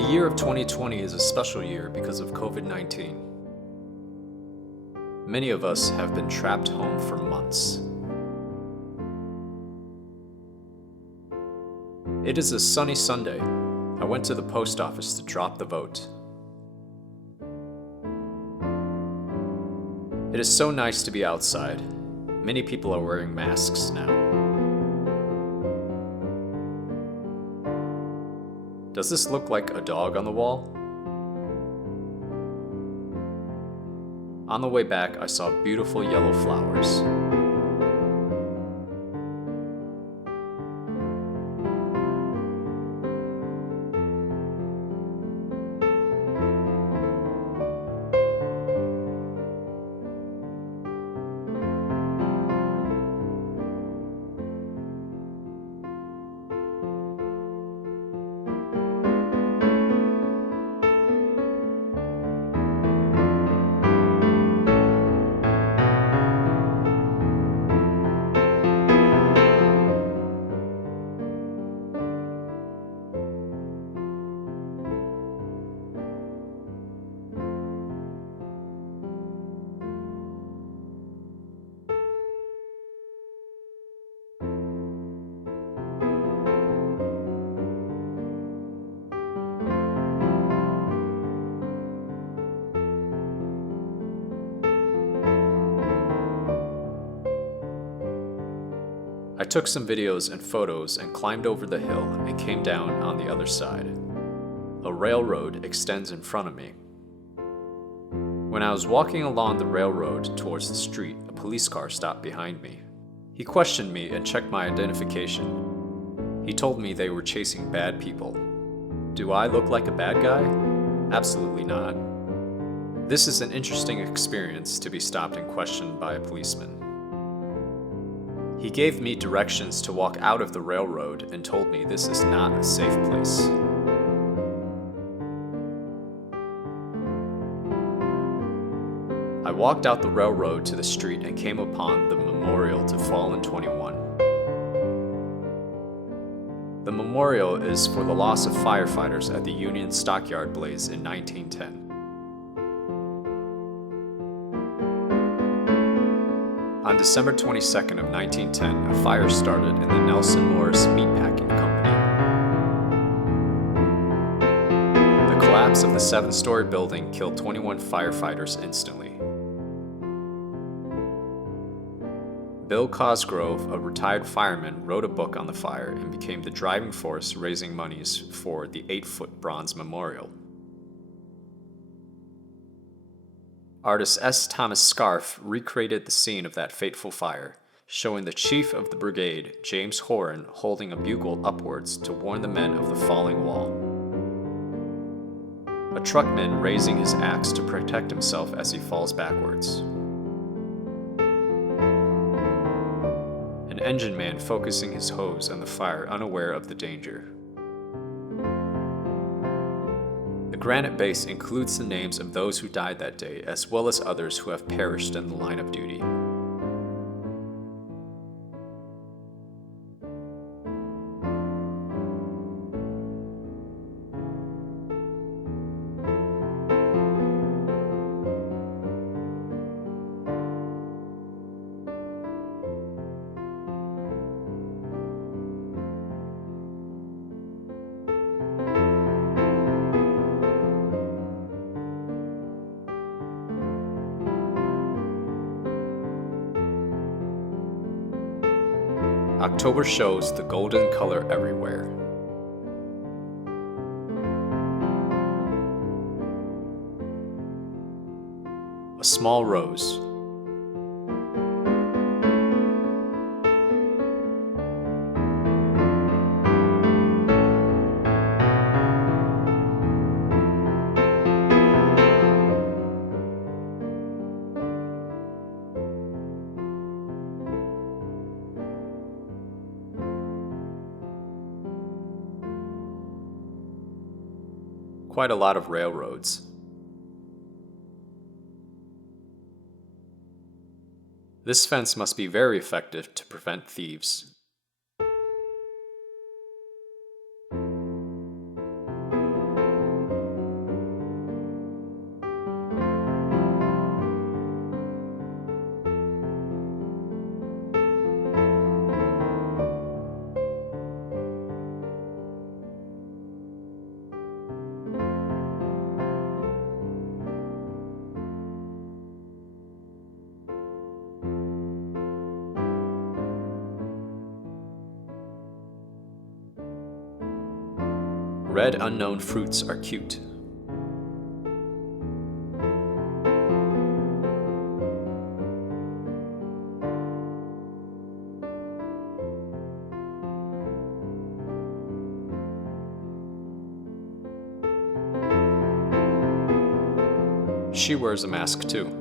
The year of 2020 is a special year because of COVID-19. Many of us have been trapped home for months. It is a sunny Sunday. I went to the post office to drop the vote. It is so nice to be outside. Many people are wearing masks now. Does this look like a dog on the wall? On the way back, I saw beautiful yellow flowers. I took some videos and photos and climbed over the hill and came down on the other side. A railroad extends in front of me. When I was walking along the railroad towards the street, a police car stopped behind me. He questioned me and checked my identification. He told me they were chasing bad people. Do I look like a bad guy? Absolutely not. This is an interesting experience to be stopped and questioned by a policeman. He gave me directions to walk out of the railroad and told me this is not a safe place. I walked out the railroad to the street and came upon the memorial to Fallen 21. The memorial is for the loss of firefighters at the Union Stockyard blaze in 1910. On December 22nd of 1910, a fire started in the Nelson Morris Meatpacking Company. The collapse of the 7-story building killed 21 firefighters instantly. Bill Cosgrove, a retired fireman, wrote a book on the fire and became the driving force raising monies for the 8-foot bronze memorial. Artist S. Thomas Scarfe recreated the scene of that fateful fire, showing the chief of the brigade, James Horan, holding a bugle upwards to warn the men of the falling wall. A truckman raising his axe to protect himself as he falls backwards. An engine man focusing his hose on the fire, unaware of the danger. The granite base includes the names of those who died that day, as well as others who have perished in the line of duty. October shows the golden color everywhere. A small rose. Quite a lot of railroads. This fence must be very effective to prevent thieves. red unknown fruits are cute. She wears a mask too.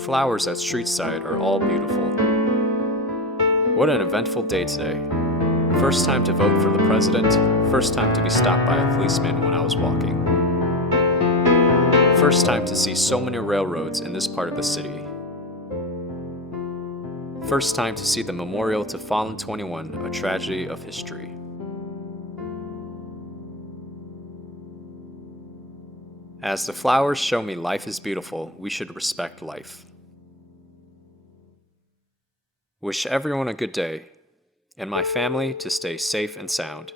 Flowers at street side are all beautiful. What an eventful day today. First time to vote for the president, first time to be stopped by a policeman when I was walking. First time to see so many railroads in this part of the city. First time to see the memorial to Fallen 21, a tragedy of history. As the flowers show me life is beautiful, we should respect life. Wish everyone a good day, and my family to stay safe and sound.